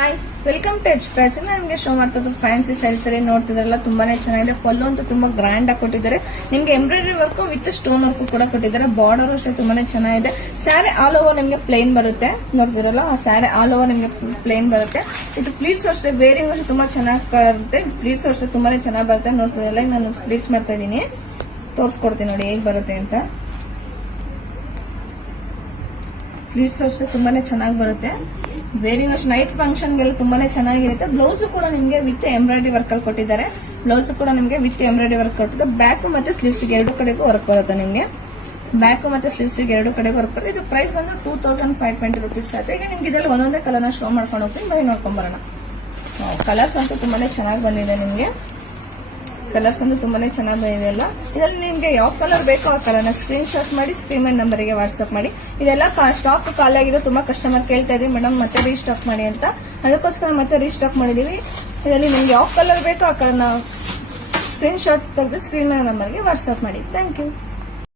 Hi, welcome to H fashion. ನಿಮಗೆ show ಮಾಡ್ತದ್ದು fancy sarees ಅಲ್ಲಿ ನೋಡ್ತಿದ್ರಲ್ಲ, ತುಂಬಾನೇ ಚೆನ್ನಾಗಿದೆ. ಪಲ್ಲು ಅಂತೂ ತುಂಬಾ ಗ್ರ್ಯಾಂಡ್ ಆಗಿ ಕೊಟ್ಟಿದ್ದಾರೆ. ನಿಮ್ಗೆ embroidery work with stone work ಕೂಡ ಕೊಟ್ಟಿದ್ದಾರೆ. ಬಾರ್ಡರ್ ಅಷ್ಟೇ ತುಂಬಾನೇ ಚೆನ್ನಾಗಿದೆ. ಸ್ಯಾರಿ ಆಲ್ ಓವರ್ ನಿಮ್ಗೆ ಪ್ಲೇನ್ ಬರುತ್ತೆ. ನೋಡ್ತಿರಲ್ಲ, ಆ ಸ್ಯಾರಿ ಆಲ್ ಓವರ್ ನಿಮ್ಗೆ ಪ್ಲೇನ್ ಬರುತ್ತೆ. ಇದು ಫ್ಲೀಟ್ಸ್ ಅಷ್ಟೇ ವೇರಿಂಗ್ ಅಷ್ಟೇ ತುಂಬಾ ಚೆನ್ನಾಗಿ ಬರುತ್ತೆ. ಫ್ಲೀಟ್ಸ್ ಅಷ್ಟೇ ತುಂಬಾನೇ ಚೆನ್ನಾಗಿ ಬರುತ್ತೆ. ನೋಡ್ತಿರಲ್ಲ, ನಾನು ಫ್ಲೀಟ್ಸ್ ಮಾಡ್ತಾ ಇದೀನಿ, ತೋರಿಸ್ಕೊಡ್ತೀನಿ ನೋಡಿ ಹೇಗೆ ಬರುತ್ತೆ ಅಂತ. ಫ್ಲೀಟ್ಸ್ ಅಷ್ಟೇ ತುಂಬಾನೇ ಚೆನ್ನಾಗಿ ಬರುತ್ತೆ. ವೇರಿಂಗ್ ಅಷ್ಟು ನೈಟ್ ಫಂಕ್ಷನ್ಗೆಲ್ಲ ತುಂಬಾನೇ ಚೆನ್ನಾಗಿರುತ್ತೆ. ಬ್ಲೌಸ್ ಕೂಡ ನಿಮಗೆ ವಿತ್ ಎಂಬ್ರಾಯ್ಡರಿ ವರ್ಕ್ ಅಲ್ಲಿ ಕೊಟ್ಟಿದ್ದಾರೆ. ಬ್ಲೌಸ್ ಕೂಡ ನಿಮಗೆ ವಿತ್ ಎಂಬ್ರಾಯ್ಡರಿ ವರ್ಕ್ ಕೊಟ್ಟಿದ್ದಾರೆ. ಬ್ಯಾಕ್ ಮತ್ತೆ ಸ್ಲೀವ್ಸ್ ಎರಡು ಕಡೆಗೂ ವರ್ಕ್ ಬರುತ್ತೆ. ನಿಮಗೆ ಬ್ಯಾಕ್ ಮತ್ತೆ ಸ್ಲೀವ್ಸ್ ಎರಡು ಕಡೆಗೂ ವರ್ಕ್ ಬರುತ್ತೆ. ಇದು ಪ್ರೈಸ್ ಬಂದು 2520 rupees ಆಗುತ್ತೆ. ಈಗ ನಿಮ್ಗೆ ಇದರಲ್ಲಿ ಒಂದೊಂದೇ ಕಲರ್ನ ಶೋ ಮಾಡ್ಕೊಂಡು ಹೋಗ್ತೀನಿ, ಬರೀ ನೋಡ್ಕೊಂಡ್ ಬರೋಣ. ಕಲರ್ಸ್ ಅಂತೂ ತುಂಬಾನೇ ಚೆನ್ನಾಗಿ ಬಂದಿದೆ. ನಿಮ್ಗೆ ಕಲರ್ಸ್ ಅಂತೂ ತುಂಬಾನೇ ಚೆನ್ನಾಗಿ ಬಂದಿದೆ ಅಲ್ಲ. ಇದರಲ್ಲಿ ನಿಮ್ಗೆ ಯಾವ ಕಲರ್ ಬೇಕೋ ಆ ಕಲರ್ನ ಸ್ಕ್ರೀನ್ ಶಾಟ್ ಮಾಡಿ ಸ್ಕ್ರೀನ್ ನಂಬರ್ಗೆ ವಾಟ್ಸ್ಆಪ್ ಮಾಡಿ. ಇದೆಲ್ಲ ಸ್ಟಾಕ್ ಖಾಲಿ ಆಗಿದೆ. ತುಂಬಾ ಕಸ್ಟಮರ್ ಕೇಳ್ತಾ ಇದ್ರಿ ಮೇಡಮ್ ಮತ್ತೆ ರೀಸ್ಟಾಕ್ ಮಾಡಿ ಅಂತ, ಅದಕ್ಕೋಸ್ಕರ ಮತ್ತೆ ರೀಸ್ಟಾಕ್ ಮಾಡಿದೀವಿ. ಇದರಲ್ಲಿ ನಿಮ್ಗೆ ಯಾವ ಕಲರ್ ಬೇಕೋ ಆ ಕಲರ್ನ ಸ್ಕ್ರೀನ್ ಶಾಟ್ ತೆಗೆದು ಸ್ಕ್ರೀನ್ ನಂಬರ್ಗೆ ವಾಟ್ಸ್ಆಪ್ ಮಾಡಿ. Thank you.